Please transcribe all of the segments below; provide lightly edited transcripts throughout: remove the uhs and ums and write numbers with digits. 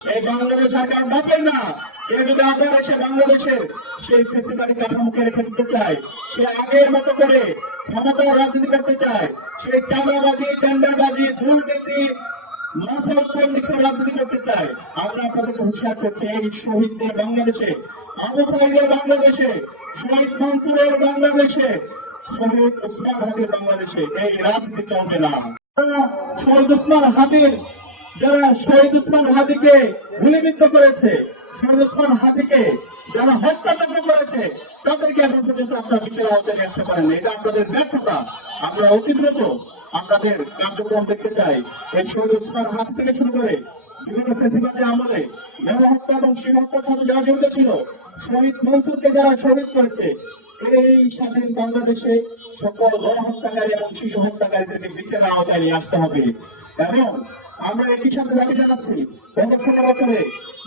এই বাংলাদেশ সরকার ভাবেন না এ যদি আবার এসে বাংলাদেশের সেই ফেসিবাদী কাঠামোকে রেখে দিতে চায়, সে আগের মতো করে ক্ষমতার রাজনীতি করতে চায়, সেই চাঁদাবাজি, টেন্ডারবাজি, দুর্নীতি, মাসল পলিটিক্সের রাজনীতি করতে চায়। আমরা আপনাদেরকে হুঁশিয়ার করছি, এই শহীদদের বাংলাদেশে, আবু সাঈদের বাংলাদেশে, শহীদ মনসুরের বাংলাদেশে, শহীদ ওসমান হাদির বাংলাদেশে এই রাজনীতি চলবে না। শহীদ ওসমান হাদির যারা শহীদ ওসমান হাদিকে গুলিবিদ্ধ করেছে, শহীদ ওসমান হাদিকে যারা হত্যাযজ্ঞ করেছে, তাদেরকে এখন পর্যন্ত আপনারা বিচারের আওতায় আসতে পারেন না। এটা আপনাদের ব্যর্থতা। আমরা অতি দ্রুত আপনাদের কার্যক্রম দেখতে চাই। এই শহীদ ওসমান হাদি থেকে শুরু করে বিভিন্ন ফেসিবাদী আমলে গণহত্যা এবং শিশু হত্যার সাথে যারা জড়িত ছিল, শহীদ মনসুরকে যারা শহীদ করেছে, এই স্বাধীন বাংলাদেশে সকল গণহত্যাকারী এবং শিশু হত্যাকারীদেরকে বিচারের আওতায় নিয়ে আসতে হবে। এবং আমরা একই সাথে দাবি জানাচ্ছি, গত 16 বছরে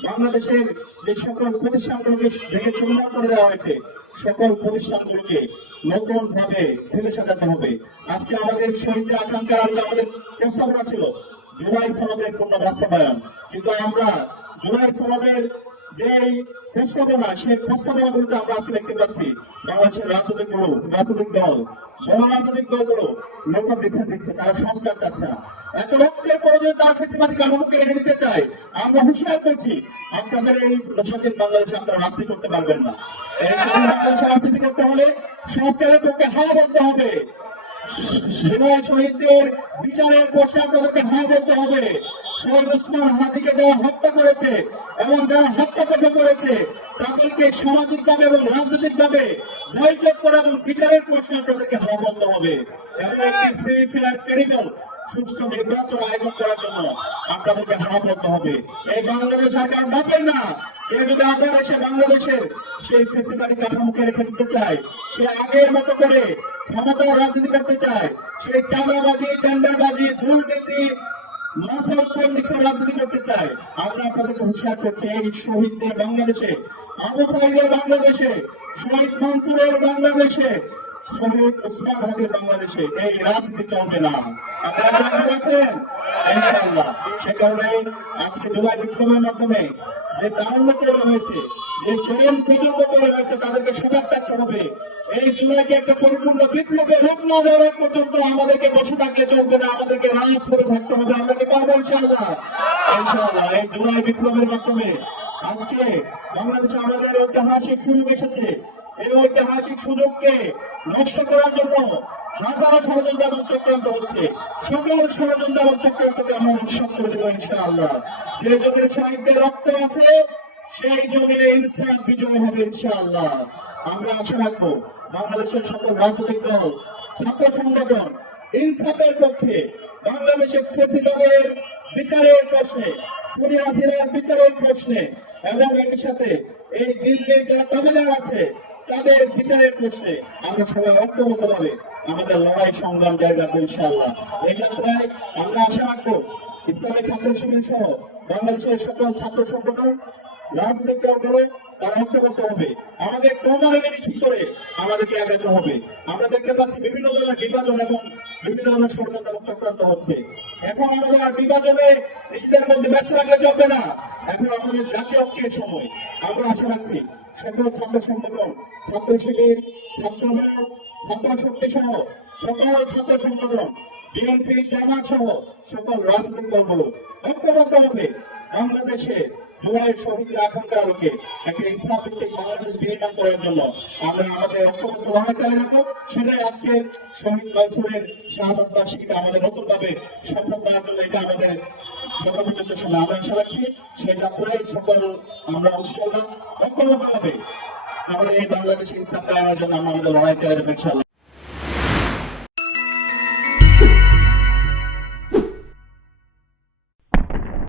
বাংলাদেশের যে সকল প্রতিষ্ঠানগুলোকে ভেঙে চূর্ণান্ত করে দেওয়া হয়েছে, সকল প্রতিষ্ঠানগুলোকে নতুন ভাবে ঢেলে সাজাতে হবে। আজকে আমাদের শহীদদের আকাঙ্ক্ষার আলোকে আমাদের প্রস্তাবনা ছিল জুলাই সনদের পূর্ণ বাস্তবায়ন, কিন্তু আমরা জুলাই সনদের যে প্রস্তাবনা, সেই প্রস্তাবনাগুলোতে আমরা আজকে দেখতে পাচ্ছি বাংলাদেশের রাজনৈতিক দল, বড় রাজনৈতিক দলগুলো লোকাল ডিসিশন দিচ্ছে, তারা সংস্কার চাচ্ছে না। এত রক্তের পরে যদি তারা ফেসিবাদী কাঠামোকে রেখে দিতে চায়, আমরা হুঁশিয়ার করছি আপনাদের এই স্বাধীন বাংলাদেশে আপনারা রাজনীতি করতে পারবেন না। এই স্বাধীন বাংলাদেশে রাজনীতি করতে হলে সংস্কারের পক্ষে হাওয়া বলতে হবে, শহীদদের বিচারের পক্ষে আপনাদেরকে হাওয়া বলতে হবে। শহীদ ওসমান হাদিকে যারা হত্যা করেছে এবং যারা হত্যাযজ্ঞ করেছে, তাদেরকে সামাজিক ভাবে এবং রাজনৈতিক ভাবে বয়কট করা এবং বিচারের প্রশ্নে আপনাদেরকে হাওয়া বলতে হবে। এবং একটি ফ্রি ফেয়ার ক্রেডিবল সুষ্ঠু নির্বাচন আয়োজন করার জন্য আপনাদেরকে হাওয়া বলতে হবে। এই বাংলাদেশ সরকার ভাবেন না এ যদি আবার এসে বাংলাদেশের সেই ফেসিবাদী কাঠামোকে রেখে দিতে চায়, সে আগের মতো করে ক্ষমতার রাজনীতি করতে চায়, সেই চাঁদাবাজি, টেন্ডারবাজি, দুর্নীতি, মাসল পলিটিক্সের রাজনীতি করতে চায়। আমরা আপনাদেরকে হুঁশিয়ার করছি, এই শহীদদের বাংলাদেশে, আবু সাঈদের বাংলাদেশে, শহীদ মনসুরের বাংলাদেশে, শহীদ ওসমান হাদির বাংলাদেশে এই রাজনীতি চলবে না। আপনারা জানতে পারছেন ইনশাআল্লাহ। সে কারণে আজকে জুলাই বিপ্লবের মাধ্যমে যে তারুণ্য তৈরি হয়েছে, যে তরুণ প্রজন্ম তৈরি হয়েছে, তাদেরকে সজাগ থাকতে হবে। এই জুলাইকে একটা পরিপূর্ণ বিপ্লবের রূপ না দেওয়ার পর্যন্ত আমাদেরকে বসে থাকলে চলবে না, আমাদেরকে রাজ করে থাকতে হবে। আমরা কি পারবো ইনশাআল্লাহ? ইনশাআল্লাহ এই জুলাই বিপ্লবের মাধ্যমে আজকে বাংলাদেশে আমাদের ঐতিহাসিক সুযোগ এসেছে। এই ঐতিহাসিক সুযোগকে নষ্ট করার জন্য হাজারো ষড়যন্ত্র এবং চক্রান্ত হচ্ছে। সকল ষড়যন্ত্র এবং চক্রান্তকে আমরা নিঃসব করে দেবো ইনশাআল্লাহ। যে জমির শহীদদের রক্ত আছে, সেই জমিনে ইনসাফ বিজয় হবে ইনশাআল্লাহ। আমরা আশা রাখবো বাংলাদেশের সকল রাজনৈতিক দল, ছাত্র সংগঠন ইনসাফের পক্ষে, বাংলাদেশের ফেসিবাদের বিচারের প্রশ্নে, খুনি হাসিনার বিচারের প্রশ্নে, এবং একই সাথে এই দিল্লির যারা তাবেদার আছে তাদের বিচারের প্রশ্নে আমরা সবাই ঐক্যবদ্ধভাবে আমাদের লড়াই সংগ্রাম জারি রাখবো ইনশাআল্লাহ। এই যাত্রায় আমরা আশা রাখবো ইসলামী ছাত্র শিবির সহ বাংলাদেশের সকল ছাত্র সংগঠন, রাজনৈতিক দলগুলো তারা ঐক্যবদ্ধ হবে। আমাদের কমানে ঠিক করে আমাদেরকে আগাতে হবে। আমরা দেখতে পাচ্ছি বিভিন্ন ধরনের বিভাজন এবং বিভিন্ন ধরনের ষড়যন্ত্র এবং চক্রান্ত হচ্ছে। এখন আমাদের আর বিভাজনে নিজেদের মধ্যে ব্যস্ত রাখলে চলবে না। এখন আমাদের জাতীয় ঐক্যের সময়। আমরা আশা রাখছি সকল ছাত্র সংগঠন, ছাত্র শিবির, ছাত্রদল, ছাত্র শক্তি সহ সকল ছাত্র সংগঠন, বিএনপি, জামাত সহ সকল রাজনৈতিক দলগুলো ঐক্যবদ্ধ হবে বাংলাদেশে জুলাইয়ের শহীদদের আকাঙ্ক্ষার আলোকে একটা ইসলাম ভিত্তিক বাংলাদেশ বিনির্মাণ করার জন্য আমরা আমাদের ঐক্যবদ্ধ লড়াই চালিয়ে রাখবো। সেটাই আজকের শহীদ মনসুরের শাহাদাত বার্ষিকীতে আমাদের নতুন ভাবে সফল করার জন্য এটা আমাদের যথাযথ সময়। আমরা আশা রাখছি সেই যাত্রায় সকল আমরা অংশ করলাম, ঐক্যবদ্ধ হবে আমাদের এই বাংলাদেশে ইসলাম কায়েমের জন্য আমরা আমাদের লড়াই চালিয়ে রাখবো ইনশাআল্লাহ।